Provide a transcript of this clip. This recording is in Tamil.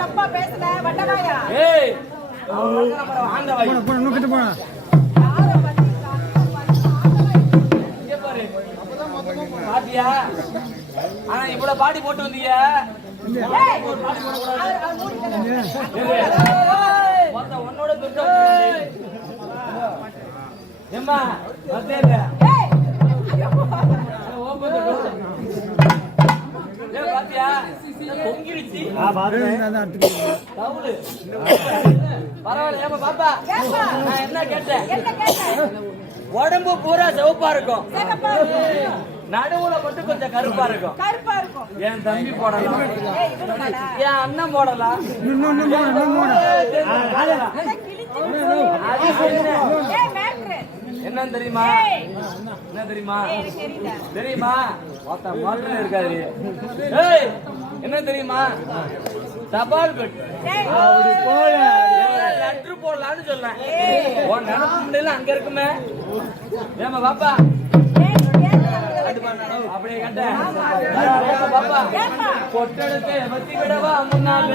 தப்பா பேசல வட்டவாயா பாத்தியா? ஆனா இவ்வளவு பாடி போட்டு வந்தீங்க. உன்னோட ஏம்மா பாத்தியா? பொங்கிடுச்சு. பரவாயில்ல. ஏமா பாப்பா, நான் என்ன கேட்டேன்? உடம்பு பூரா சிவப்பா இருக்கும், நடுவுல மட்டும் கொஞ்சம் கருப்பா இருக்கும். என் தம்பி போடலாம், என் அண்ணன் போடலாம். என்ன தெரியுமா? என்ன தெரியுமா? தெரியுமா? இருக்காது. என்ன தெரியுமா? தபால் பெட்டி லெட்டர் போடலான்னு சொல்லேன். அங்க இருக்குமே. ஏமா பாப்பா அப்படியே கேட்டேன். பாப்பா பொட்டெடுத்து வத்தி விடவா முன்னால